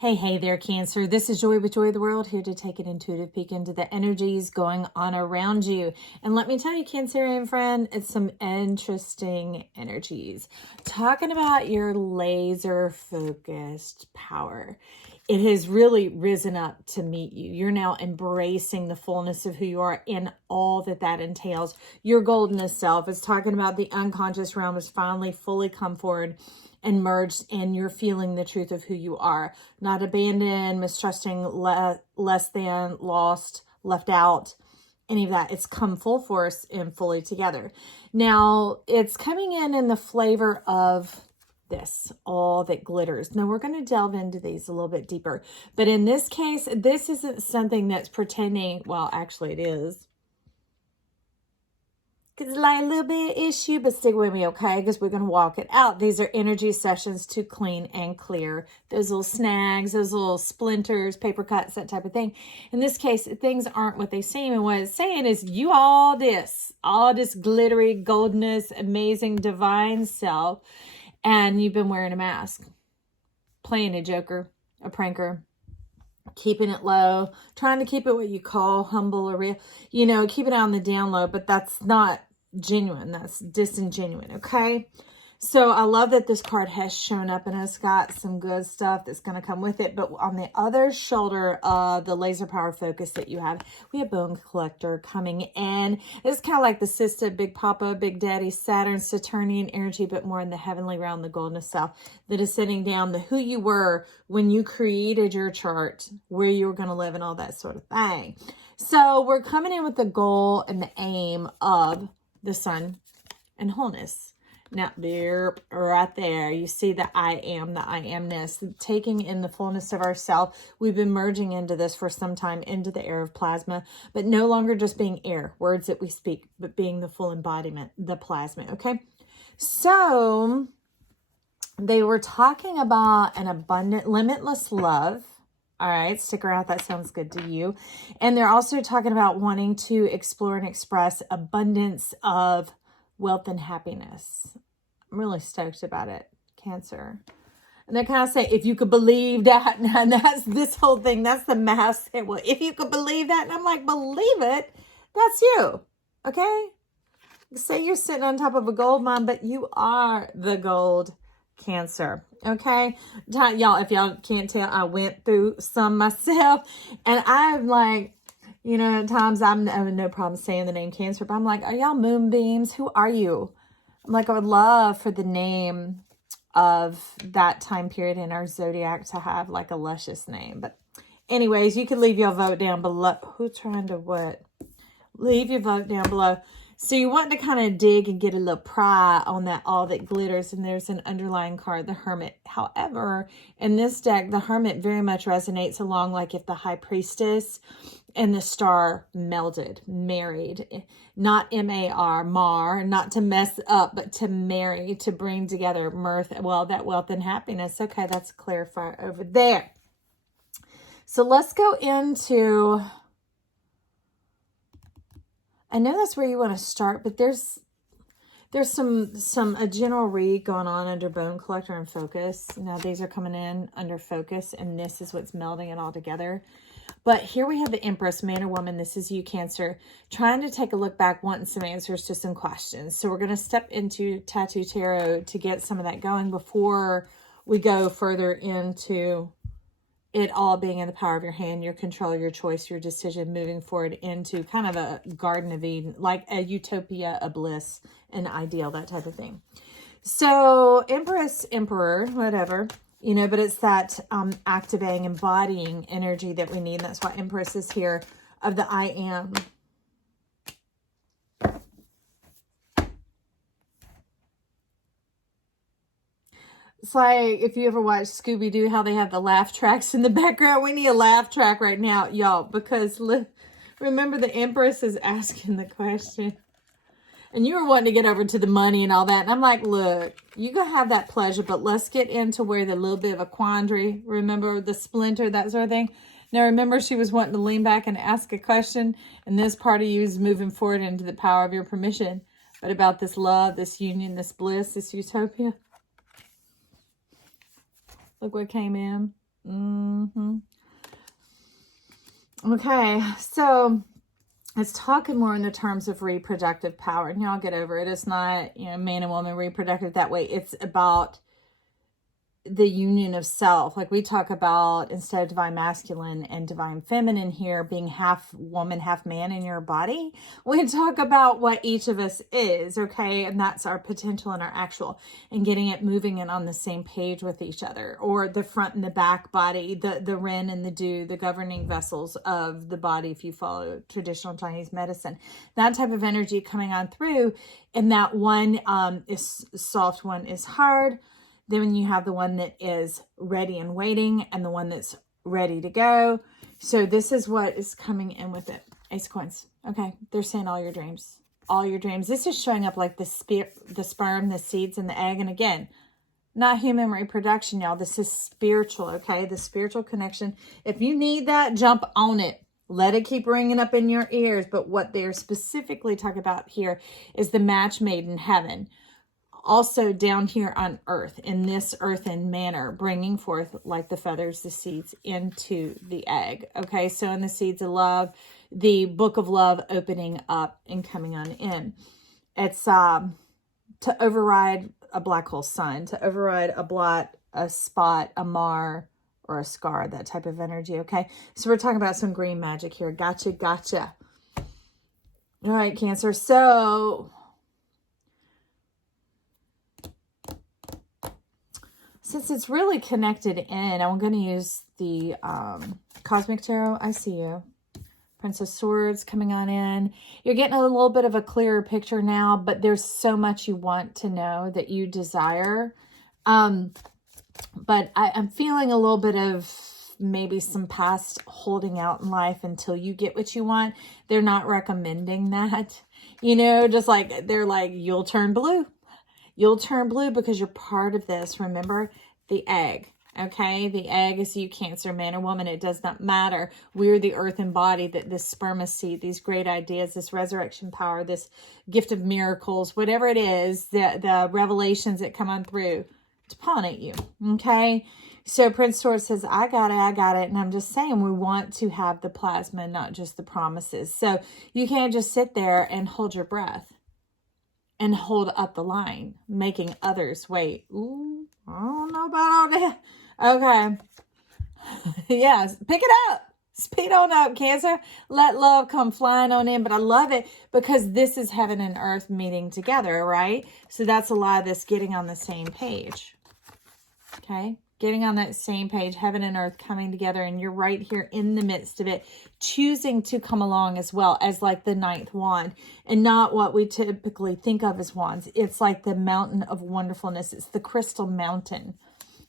Hey there, Cancer. This is Joy with Joy of the World, here to take an intuitive peek into the energies going on around you. And let me tell you, Cancerian friend, it's some interesting energies. Talking about your laser-focused power. It has really risen up to meet you. You're now embracing the fullness of who you are and all that that entails. Your golden self is talking about the unconscious realm has finally fully come forward and merged, and you're feeling the truth of who you are. Not abandoned, mistrusting, less than, lost, left out, any of that. It's come full force and fully together. Now, it's coming in the flavor of this, all that glitters. Now, we're going to delve into these a little bit deeper. But in this case, this isn't something that's pretending, well, actually it is. It's like a little bit of issue, but stick with me, okay? Because we're going to walk it out. These are energy sessions to clean and clear those little snags, those little splinters, paper cuts, that type of thing. In this case, things aren't what they seem. And what it's saying is you all this glittery, goldness, amazing, divine self, and you've been wearing a mask, playing a joker, a pranker, keeping it low, trying to keep it what you call humble or real, keep it on the down low, but that's not genuine. That's disingenuine. Okay. So I love that this card has shown up and it's got some good stuff that's going to come with it. But on the other shoulder of the laser power focus that you have, we have Bone Collector coming in. It's kind of like the sister, Big Papa, Big Daddy, Saturn, Saturnian energy, but more in the heavenly realm, the golden self that is sitting down, the who you were when you created your chart, where you were going to live and all that sort of thing. So we're coming in with the goal and the aim of the sun and wholeness. Now, there, right there, you see the I am, the I amness, taking in the fullness of ourself. We've been merging into this for some time, into the air of plasma, but no longer just being air, words that we speak, but being the full embodiment, the plasma, okay? So, they were talking about an abundant, limitless love. All right, stick around if that sounds good to you. And they're also talking about wanting to explore and express abundance of wealth and happiness. I'm really stoked about it, Cancer. And they kind of say, if you could believe that, and that's this whole thing, that's the math. Well, if you could believe that, and I'm like, believe it, that's you, okay? Say you're sitting on top of a gold mine, but you are the gold, Cancer. Okay, y'all, if y'all can't tell, I went through some myself, and I'm like, at times I have no problem saying the name Cancer, but I'm like, are y'all moonbeams? Who are you? I'm like, I would love for the name of that time period in our zodiac to have like a luscious name. But anyways, you can leave your vote down below. Who's trying to what? Leave your vote down below. So you want to kind of dig and get a little pry on that all that glitters, and there's an underlying card, the Hermit. However, in this deck, the Hermit very much resonates along like if the High Priestess and the Star melded, married, not M-A-R, mar, not to mess up, but to marry, to bring together mirth, well, that wealth and happiness. Okay, that's a clarifier over there. So let's go into... I know that's where you want to start, but there's a general read going on under Bone Collector and Focus. Now these are coming in under Focus, and this is what's melding it all together. But here we have the Empress, man or woman. This is you, Cancer, trying to take a look back, wanting some answers to some questions. So we're going to step into Tattoo Tarot to get some of that going before we go further into it all being in the power of your hand, your control, your choice, your decision, moving forward into kind of a Garden of Eden, like a utopia, a bliss, an ideal, that type of thing. So Empress, Emperor, whatever, but it's that activating, embodying energy that we need. That's why Empress is here, of the I am. It's like if you ever watch Scooby-Doo, how they have the laugh tracks in the background. We need a laugh track right now, y'all, because remember the Empress is asking the question. And you were wanting to get over to the money and all that. And I'm like, look, you go have that pleasure, but let's get into where the little bit of a quandary, remember the splinter, that sort of thing. Now, remember she was wanting to lean back and ask a question. And this part of you is moving forward into the power of your permission. But about this love, this union, this bliss, this utopia. Look what came in. Okay, so it's talking more in the terms of reproductive power. And y'all get over it. It's not, man and woman reproductive that way. It's about the union of self. Like we talk about, instead of divine masculine and divine feminine here being half woman, half man in your body, we talk about what each of us is, okay? And that's our potential and our actual, and getting it moving and on the same page with each other, or the front and the back body, the ren and the du, the governing vessels of the body, if you follow traditional Chinese medicine. That type of energy coming on through, and that one is soft, one is hard. Then you have the one that is ready and waiting, and the one that's ready to go. So this is what is coming in with it. Ace of Coins. Okay. They're saying all your dreams. All your dreams. This is showing up like the sperm, the seeds, and the egg. And again, not human reproduction, y'all. This is spiritual, okay? The spiritual connection. If you need that, jump on it. Let it keep ringing up in your ears. But what they're specifically talking about here is the match made in heaven. Also down here on earth, in this earthen manner, bringing forth like the feathers, the seeds into the egg. Okay, so in the seeds of love, the book of love opening up and coming on in. It's to override a black hole sun, to override a blot, a spot, a mar, or a scar, that type of energy. Okay, so we're talking about some green magic here. Gotcha, gotcha. All right, Cancer. So since it's really connected in, I'm going to use the Cosmic Tarot. I see you. Prince of Swords coming on in. You're getting a little bit of a clearer picture now, but there's so much you want to know that you desire. But I'm feeling a little bit of maybe some past holding out in life until you get what you want. They're not recommending that. Just like, they're like, you'll turn blue. You'll turn blue because you're part of this. Remember the egg, okay? The egg is you, Cancer, man or woman. It does not matter. We're the earthen body, that this sperma seed, these great ideas, this resurrection power, this gift of miracles, whatever it is, the revelations that come on through to pollinate you, okay? So Prince Sword says, I got it. And I'm just saying, we want to have the plasma, not just the promises. So you can't just sit there and hold your breath and hold up the line, making others wait. Ooh, I don't know about all that. Okay. Yes, pick it up. Speed on up, Cancer. Let love come flying on in. But I love it because this is heaven and earth meeting together, right? So that's a lot of this getting on the same page. Okay? Getting on that same page, heaven and earth coming together, and you're right here in the midst of it, choosing to come along as well as like the ninth wand, and not what we typically think of as wands. It's like the mountain of wonderfulness. It's the crystal mountain.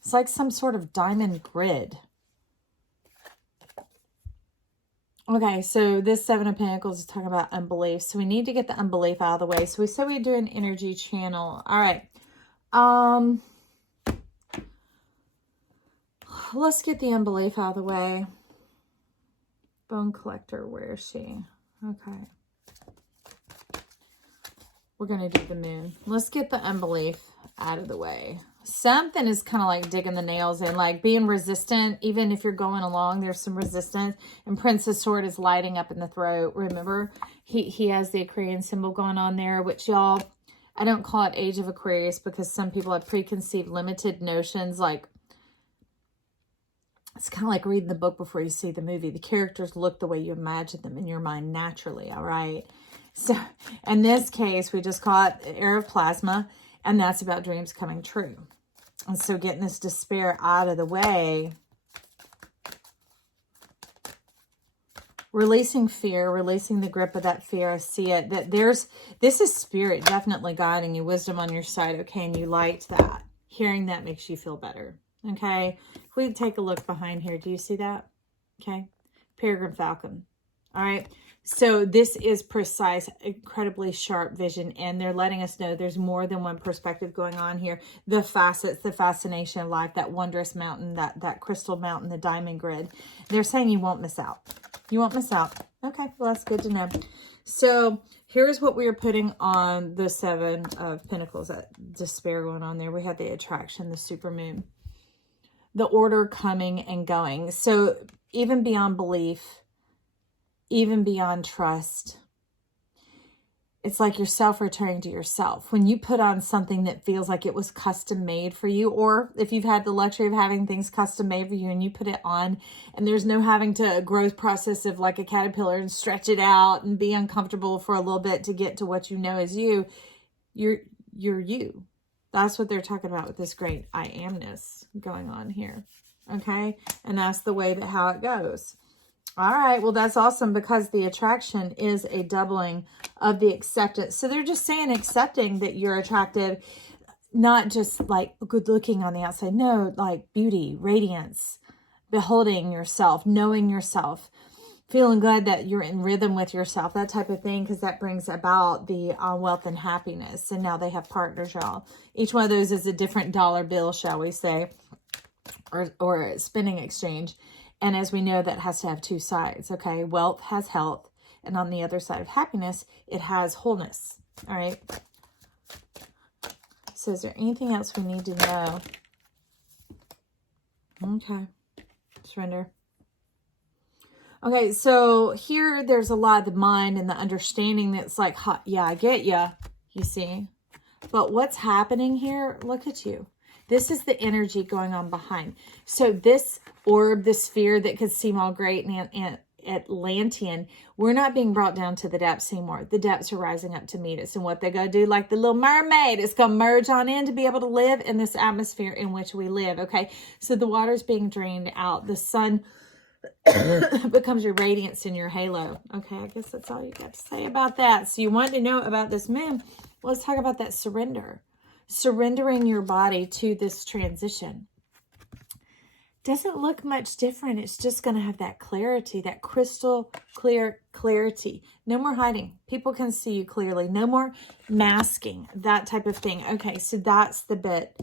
It's like some sort of diamond grid. Okay, so this Seven of Pentacles is talking about unbelief. So we need to get the unbelief out of the way. So we said we'd do an energy channel. All right. Let's get the unbelief out of the way. Bone collector, where is she? Okay. We're going to do the moon. Let's get the unbelief out of the way. Something is kind of like digging the nails in, like being resistant. Even if you're going along, there's some resistance. And Princess Sword is lighting up in the throat. Remember, he has the Aquarian symbol going on there, which y'all, I don't call it Age of Aquarius because some people have preconceived limited notions, like, it's kind of like reading the book before you see the movie. The characters look the way you imagine them in your mind naturally, all right? So in this case, we just call it Air of Plasma, and that's about dreams coming true. And so getting this despair out of the way, releasing fear, releasing the grip of that fear. I see it, that this is spirit definitely guiding you, wisdom on your side, okay? And you liked that. Hearing that makes you feel better. Okay, if we take a look behind here, do you see that? Okay, Peregrine Falcon. All right, so this is precise, incredibly sharp vision, and they're letting us know there's more than one perspective going on here. The facets, the fascination of life, that wondrous mountain, that crystal mountain, the diamond grid. They're saying you won't miss out. You won't miss out. Okay, well, that's good to know. So here's what we are putting on the Seven of Pentacles, that despair going on there. We had the attraction, the supermoon. the order coming and going. So even beyond belief, even beyond trust, it's like yourself returning to yourself. When you put on something that feels like it was custom made for you, or if you've had the luxury of having things custom made for you and you put it on and there's no having to growth process of like a caterpillar and stretch it out and be uncomfortable for a little bit to get to what you know is you, you're you. That's what they're talking about with this great I amness going on here. Okay. And that's the way that how it goes. All right, well, that's awesome because the attraction is a doubling of the acceptance. So they're just saying accepting that you're attractive, not just like good looking on the outside. No, like beauty, radiance, beholding yourself, knowing yourself, feeling good that you're in rhythm with yourself, that type of thing, because that brings about the wealth and happiness. And now they have partners, y'all. Each one of those is a different dollar bill, shall we say, or a spinning exchange. And as we know, that has to have two sides, okay? Wealth has health, and on the other side of happiness, it has wholeness, all right? So is there anything else we need to know? Okay, surrender. Okay, so here there's a lot of the mind and the understanding that's like, yeah, I get ya, you see? But what's happening here, look at you. This is the energy going on behind. So this orb, this sphere that could seem all great and Atlantean, we're not being brought down to the depths anymore. The depths are rising up to meet us. And what they're going to do, like the little mermaid, it's going to merge on in to be able to live in this atmosphere in which we live, okay? So the water's being drained out. The sun becomes your radiance in your halo. Okay, I guess that's all you got to say about that. So you want to know about this moon. Well, let's talk about that surrender. Surrendering your body to this transition doesn't look much different. It's just going to have that clarity, that crystal clear clarity. No more hiding. People can see you clearly. No more masking, that type of thing. Okay, so that's the bit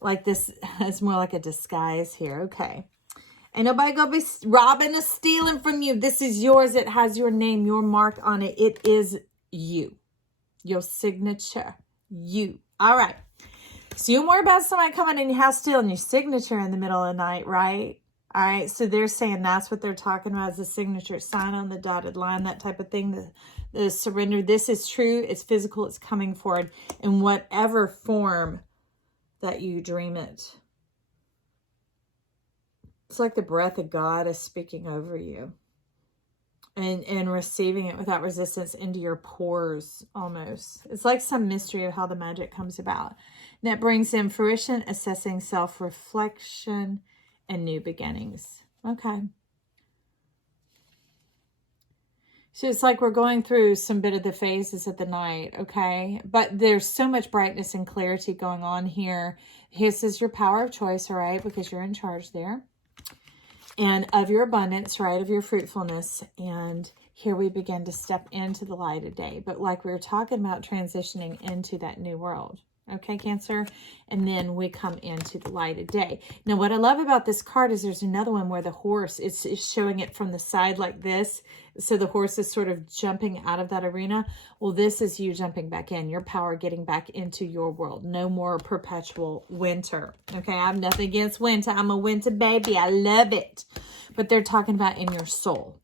like this. It's more like a disguise here. Okay. Ain't nobody going to be robbing or stealing from you. This is yours. It has your name, your mark on it. It is you. Your signature. You. All right. So you worry about somebody coming in your house stealing your signature in the middle of the night, right? All right. So they're saying that's what they're talking about is the signature, sign on the dotted line, that type of thing, the surrender. This is true. It's physical. It's coming forward in whatever form that you dream it. It's like the breath of God is speaking over you. And receiving it without resistance into your pores almost. It's like some mystery of how the magic comes about. And that brings in fruition, assessing self-reflection, and new beginnings. Okay. So it's like we're going through some bit of the phases of the night, okay? But there's so much brightness and clarity going on here. This is your power of choice, all right? Because you're in charge there. And of your abundance, right, of your fruitfulness. And here we begin to step into the light of day. But like we were talking about transitioning into that new world. Okay, Cancer? And then we come into the light of day. Now, what I love about this card is there's another one where the horse is showing it from the side like this. So the horse is sort of jumping out of that arena. Well, this is you jumping back in, your power getting back into your world. No more perpetual winter. Okay, I have nothing against winter. I'm a winter baby. I love it. But they're talking about in your soul,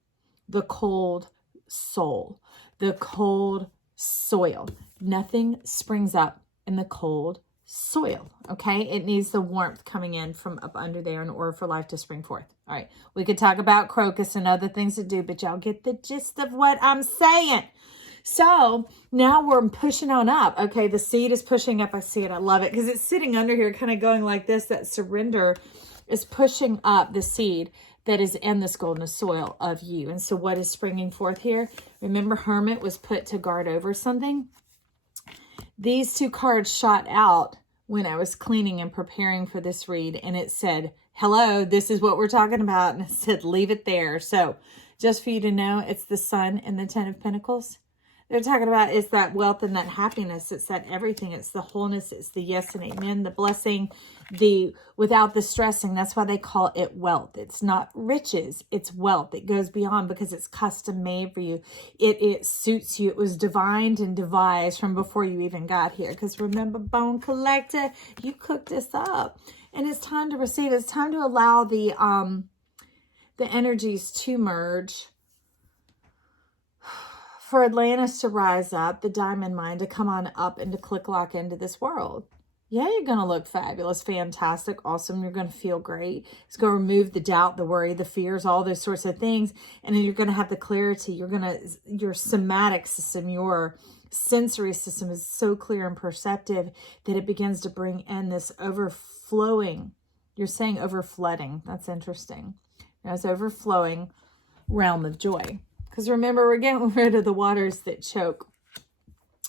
the cold soul, the cold soil. Nothing springs up in the cold soil, okay? It needs the warmth coming in from up under there in order for life to spring forth. All right, we could talk about crocus and other things to do, but y'all get the gist of what I'm saying. So now we're pushing on up, okay? The seed is pushing up. I see it. I love it because it's sitting under here kind of going like this. That surrender is pushing up the seed that is in this golden soil of you. And so what is springing forth here? Remember, Hermit was put to guard over something. These two cards shot out when I was cleaning and preparing for this read, and it said, hello, this is what we're talking about. And it said, leave it there. So just for you to know, it's the Sun and the Ten of Pentacles. They're talking about it's that wealth and that happiness. It's that everything. It's the wholeness. It's the yes and amen, the blessing, the without the stressing. That's why they call it wealth. It's not riches. It's wealth. It goes beyond because it's custom made for you. It suits you. It was divined and devised from before you even got here. Because remember, Bone Collector, you cooked this up. And it's time to receive. It's time to allow the energies to merge. For Atlantis to rise up, the diamond mind to come on up and to click lock into this world. Yeah, you're going to look fabulous, fantastic, awesome. You're going to feel great. It's going to remove the doubt, the worry, the fears, all those sorts of things. And then you're going to have the clarity. Your somatic system, your sensory system is so clear and perceptive that it begins to bring in this overflowing. You're saying overflooding. That's interesting. Now it's overflowing realm of joy. Because remember, we're getting rid of the waters that choke.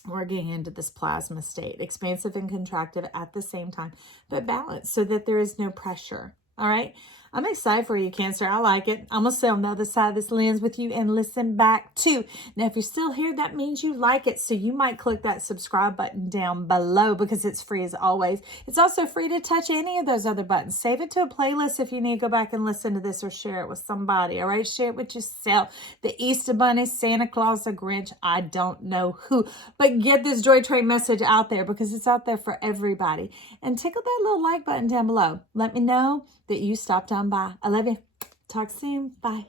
We're getting into this plasma state, expansive and contractive at the same time, but balanced so that there is no pressure. All right. I'm excited for you, Cancer. I like it. I'm going to sit on the other side of this lens with you and listen back too. Now, if you're still here, that means you like it. So you might click that subscribe button down below because it's free as always. It's also free to touch any of those other buttons. Save it to a playlist if you need to go back and listen to this, or share it with somebody. All right. Share it with yourself. The Easter Bunny, Santa Claus, the Grinch. I don't know who, but get this Joy Train message out there because it's out there for everybody. And tickle that little like button down below. Let me know that you stopped on by. I love you. Talk soon. Bye.